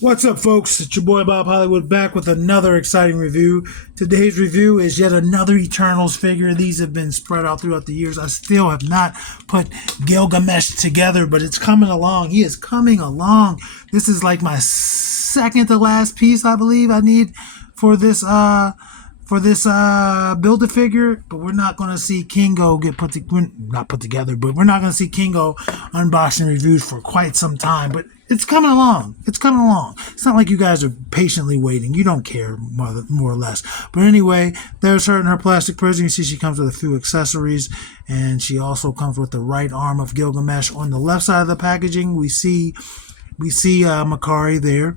What's up, folks? It's your boy Bob Hollywood back with another exciting review. Today's review is yet another Eternals figure. These have been spread out throughout the years. I still have not put Gilgamesh together, but it's coming along. He is coming along. This is like my second to last piece, I believe, I need for this Build-A-Figure, but we're not going to see Kingo get not put together, but we're not going to see Kingo unboxing reviews for quite some time, but it's coming along. It's coming along. It's not like you guys are patiently waiting. You don't care, more or less. But anyway, there's her in her plastic prison. You see she comes with a few accessories, and she also comes with the right arm of Gilgamesh. On the left side of the packaging, we see Makkari there.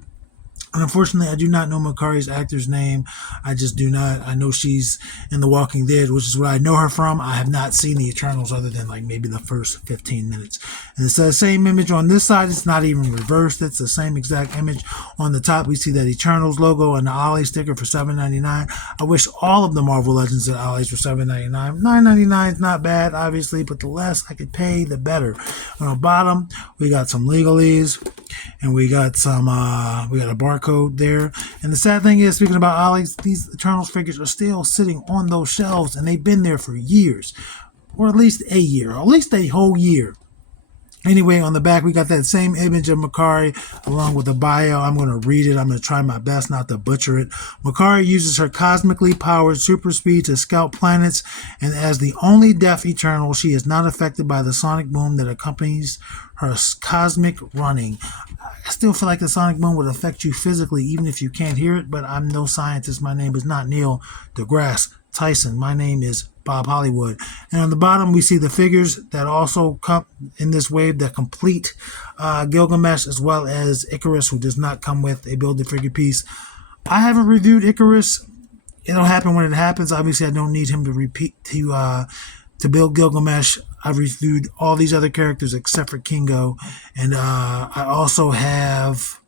And unfortunately, I do not know Makkari's actor's name. I just do not. I know she's in The Walking Dead, which is where I know her from. I have not seen the Eternals other than like maybe the first 15 minutes. And it's the same image on this side. It's not even reversed. It's the same exact image. On the top, we see that Eternals logo and the Ollie sticker for $7.99. I wish all of the Marvel Legends at Ollie's were $7.99. $9.99 is not bad, obviously, but the less I could pay, the better. On the bottom, we got some legalese. And we got some, we got a barcode there. And the sad thing is, speaking about Ollie's, these Eternals figures are still sitting on those shelves, and they've been there for years, or at least a year, or at least a whole year. Anyway, on the back, we got that same image of Makkari along with the bio. I'm going to read it. I'm going to try my best not to butcher it. Makkari uses her cosmically powered super speed to scout planets, and as the only deaf Eternal, she is not affected by the sonic boom that accompanies her cosmic running. I still feel like the sonic boom would affect you physically, even if you can't hear it, but I'm no scientist. My name is not Neil deGrasse Tyson. My name is Bob Hollywood. And on the bottom, we see the figures that also come in this wave that complete Gilgamesh, as well as Icarus, who does not come with a Build-A-Figure piece. I haven't reviewed Icarus. It'll happen when it happens. Obviously, I don't need him to build Gilgamesh. I've reviewed all these other characters except for Kingo. And I also have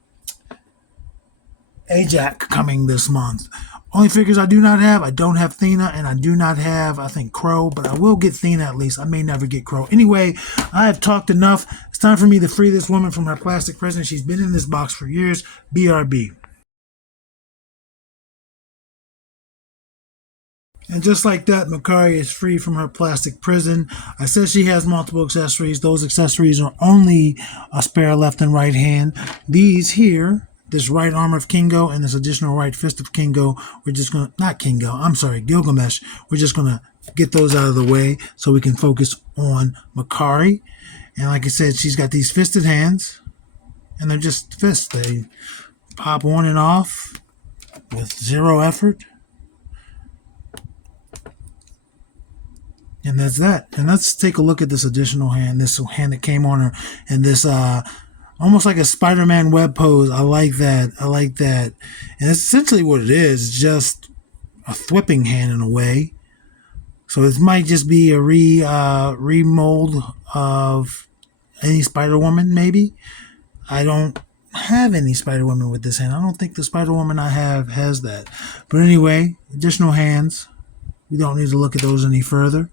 Ajax coming this month. Only figures I do not have, I don't have Thena, and I do not have, I think, Crow, but I will get Thena at least. I may never get Crow. Anyway, I have talked enough. It's time for me to free this woman from her plastic prison. She's been in this box for years. BRB. And just like that, Makkari is free from her plastic prison. I said she has multiple accessories. Those accessories are only a spare left and right hand. These here, this right arm of Kingo and this additional right fist of Kingo, we're just going to, not Kingo, I'm sorry, Gilgamesh. We're just going to get those out of the way so we can focus on Makkari. And like I said, she's got these fisted hands, and they're just fists. They pop on and off with zero effort. And that's that. And let's take a look at this additional hand, this hand that came on her, and this almost like a Spider-Man web pose. I like that. I like that. And it's essentially what it is. It's just a thwipping hand in a way. So it might just be a remold of any Spider-Woman, maybe. I don't have any Spider-Woman with this hand. I don't think the Spider-Woman I have has that. But anyway, additional hands. We don't need to look at those any further.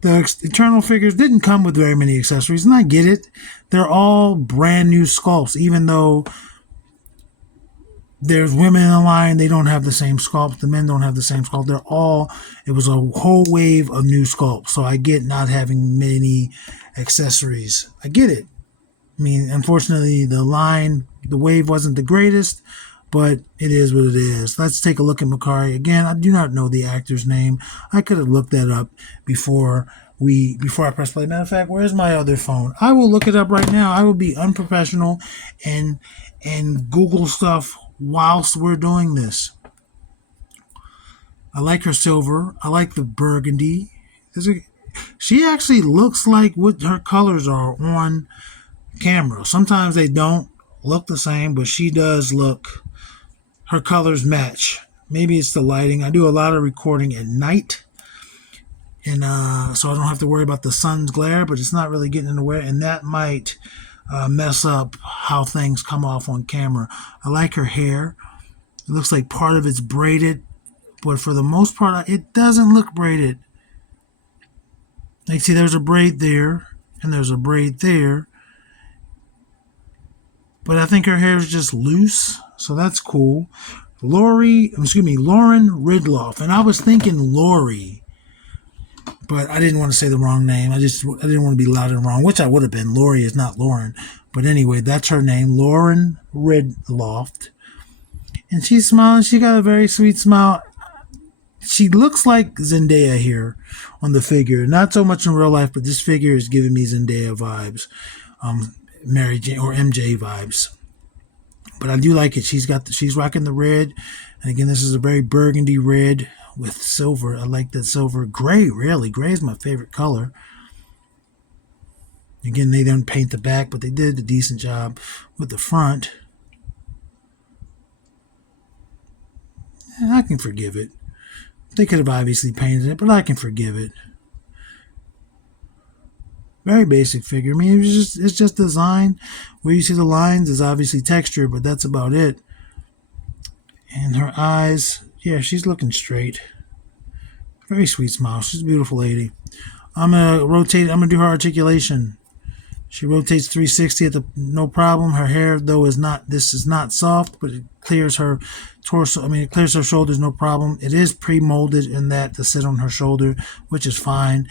The Eternal figures didn't come with very many accessories, and I get it. They're all brand new sculpts, even though there's women in the line, they don't have the same sculpts. The men don't have the same sculpt. It was a whole wave of new sculpts, so I get not having many accessories. I get it. I mean, unfortunately, the wave wasn't the greatest, but it is what it is. Let's take a look at Makkari. Again, I do not know the actor's name. I could have looked that up before I press play. Matter of fact, where's my other phone? I will look it up right now. I will be unprofessional and Google stuff whilst we're doing this. I like her silver. I like the burgundy. She actually looks like what her colors are on camera. Sometimes they don't look the same, but she does look. Her colors match. Maybe it's the lighting. I do a lot of recording at night, and so I don't have to worry about the sun's glare, but it's not really getting in the way, and that might mess up how things come off on camera. I like her hair. It looks like part of it's braided, but for the most part, it doesn't look braided. Like, see, there's a braid there, and there's a braid there, but I think her hair is just loose, so that's cool. Lauren Ridloff, and I was thinking Lori, but I didn't want to say the wrong name. I didn't want to be loud and wrong, which I would have been. Lori is not Lauren, but anyway, that's her name, Lauren Ridloff, and she's smiling. She got a very sweet smile. She looks like Zendaya here on the figure, not so much in real life, but this figure is giving me Zendaya vibes, Mary Jane or MJ vibes. But I do like it. She's rocking the red, and again, this is a very burgundy red with silver. I like that silver. Gray, really. Gray is my favorite color. Again, they didn't paint the back, but they did a decent job with the front. And I can forgive it. They could have obviously painted it, but I can forgive it. Very basic figure. I mean, it's just design. Where you see the lines is obviously texture, but that's about it. And her eyes, yeah, she's looking straight. Very sweet smile. She's a beautiful lady. I'm gonna do her articulation. She rotates 360 no problem. Her hair though is not soft, but it clears her torso. I mean, it clears her shoulders, no problem. It is pre-molded in that to sit on her shoulder, which is fine.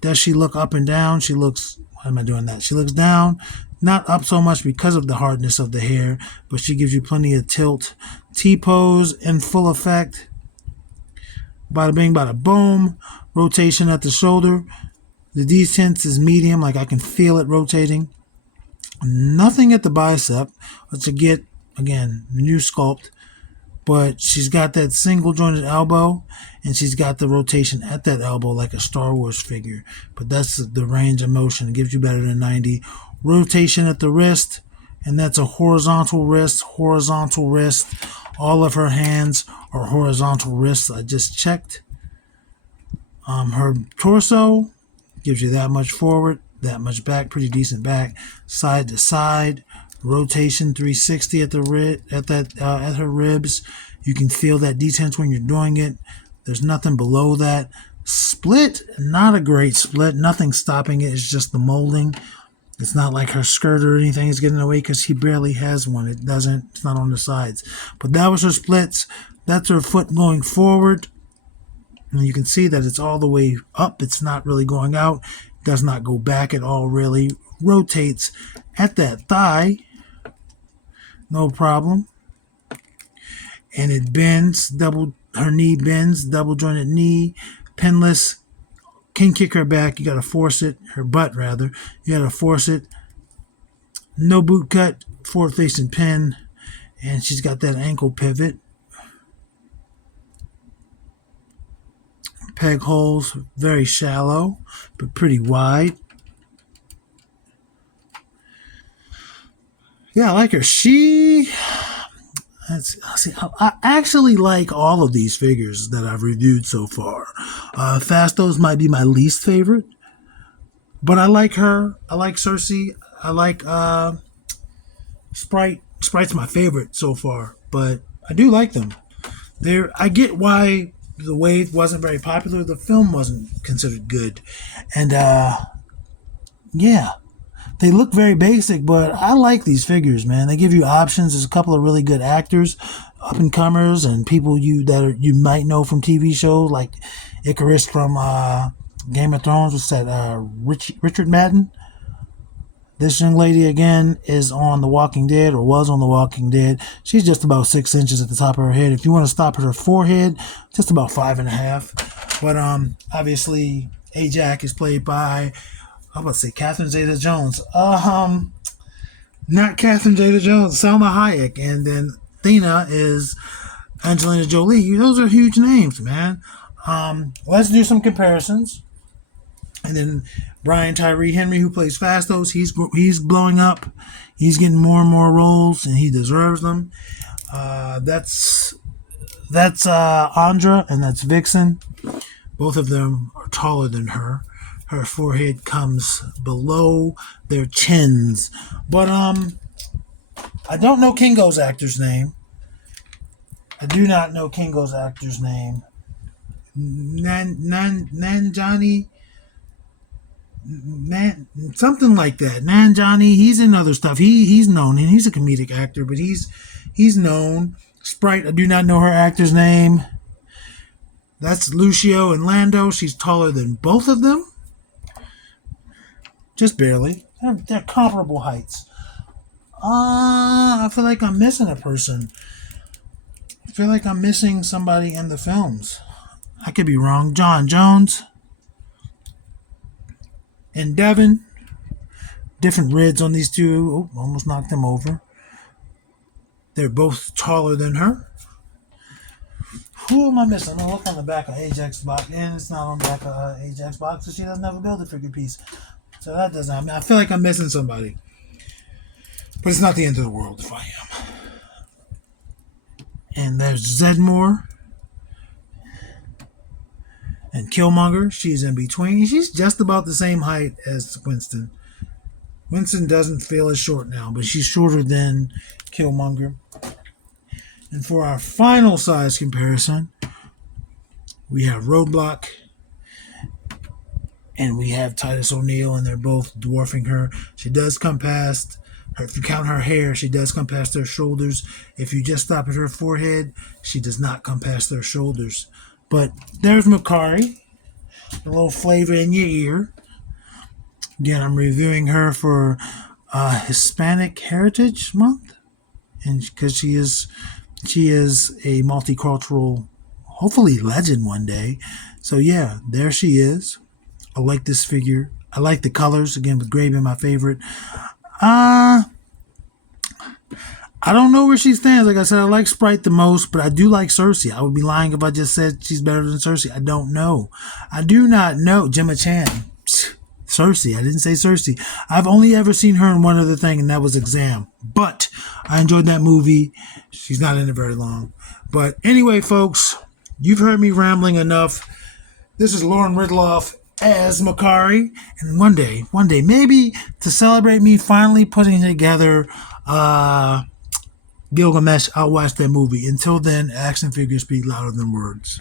Does she look up and down? She looks. Why am I doing that? She looks down, not up so much because of the hardness of the hair, but she gives you plenty of tilt. T-pose in full effect. Bada bing, bada boom. Rotation at the shoulder. The descent is medium, like I can feel it rotating. Nothing at the bicep. Let's get, again, new sculpt. But she's got that single jointed elbow, and she's got the rotation at that elbow like a Star Wars figure. But that's the range of motion. It gives you better than 90. Rotation at the wrist, and that's a horizontal wrist. All of her hands are horizontal wrists. I just checked. Her torso gives you that much forward, that much back, pretty decent back, side to side, rotation 360 at her ribs. You can feel that detent when you're doing it. There's nothing below that. Split, not a great split. Nothing stopping it. It's just the molding. It's not like her skirt or anything is getting away because he barely has one. It's not on the sides. But that was her splits. That's her foot going forward. And you can see that it's all the way up. It's not really going out. It does not go back at all, really. Rotates at that thigh. No problem. And it bends. Her knee bends. Double jointed knee. Pinless. Can kick her back. You got to force it. Her butt, rather. You got to force it. No boot cut. Forward facing pin. And she's got that ankle pivot. Peg holes, very shallow, but pretty wide. Yeah, I like her. I actually like all of these figures that I've reviewed so far. Fastos might be my least favorite, but I like her. I like Cersei. I like Sprite. Sprite's my favorite so far, but I do like them. I get why the wave wasn't very popular. The film wasn't considered good. And, yeah. They look very basic, but I like these figures, man. They give you options. There's a couple of really good actors, up-and-comers, and people you might know from TV shows, like Icarus from Game of Thrones. What's that? Richard Madden. This young lady, again, is on The Walking Dead, or was on The Walking Dead. She's just about 6 inches at the top of her head. If you want to stop at her forehead, just about 5.5. But obviously, Ajax is played by, I'm about to say Catherine Zeta-Jones. Not Catherine Zeta-Jones, Salma Hayek. And then Thena is Angelina Jolie. Those are huge names, man. Let's do some comparisons. And then Brian Tyree Henry, who plays Fastos, he's blowing up. He's getting more and more roles, and he deserves them. That's Andra, and that's Vixen. Both of them are taller than her. Her forehead comes below their chins. But I don't know Kingo's actor's name. I do not know Kingo's actor's name. Nanjani Man, something like that. Nan Johnny, he's in other stuff. He's known, and he's a comedic actor, but he's known. Sprite, I do not know her actor's name. That's Lucio and Lando. She's taller than both of them, just barely. They're comparable heights. I feel like I'm missing a person. I feel like I'm missing somebody in the films. I could be wrong. John Jones and Devin. Different rids on these two. Oh, almost knocked them over. They're both taller than her. Who am I missing? I'm gonna look on the back of Ajax box, and it's not on the back of Ajax box, so she doesn't have a Build-A-Figure piece. So that doesn't happen. I feel like I'm missing somebody, but it's not the end of the world if I am. And there's Zedmore and Killmonger. She's in between. She's just about the same height as Winston. Winston doesn't feel as short now, but she's shorter than Killmonger. And for our final size comparison, we have Roadblock and we have Titus O'Neil, and they're both dwarfing her. She does come past her. If you count her hair, she does come past her shoulders. If you just stop at her forehead, she does not come past her shoulders. But there's Makkari, a little flavor in your ear. Again, I'm reviewing her for Hispanic Heritage Month, and because she is a multicultural, hopefully legend one day. So yeah, there she is. I like this figure. I like the colors. Again, with gray being my favorite. I don't know where she stands. Like I said, I like Sprite the most, but I do like Cersei. I would be lying if I just said she's better than Cersei. I don't know. I do not know. Gemma Chan. Cersei. I didn't say Cersei. I've only ever seen her in one other thing, and that was Exam. But I enjoyed that movie. She's not in it very long. But anyway, folks, you've heard me rambling enough. This is Lauren Ridloff as Makkari. And one day, maybe to celebrate me finally putting together Gilgamesh, I'll watch that movie. Until then, action figures speak louder than words.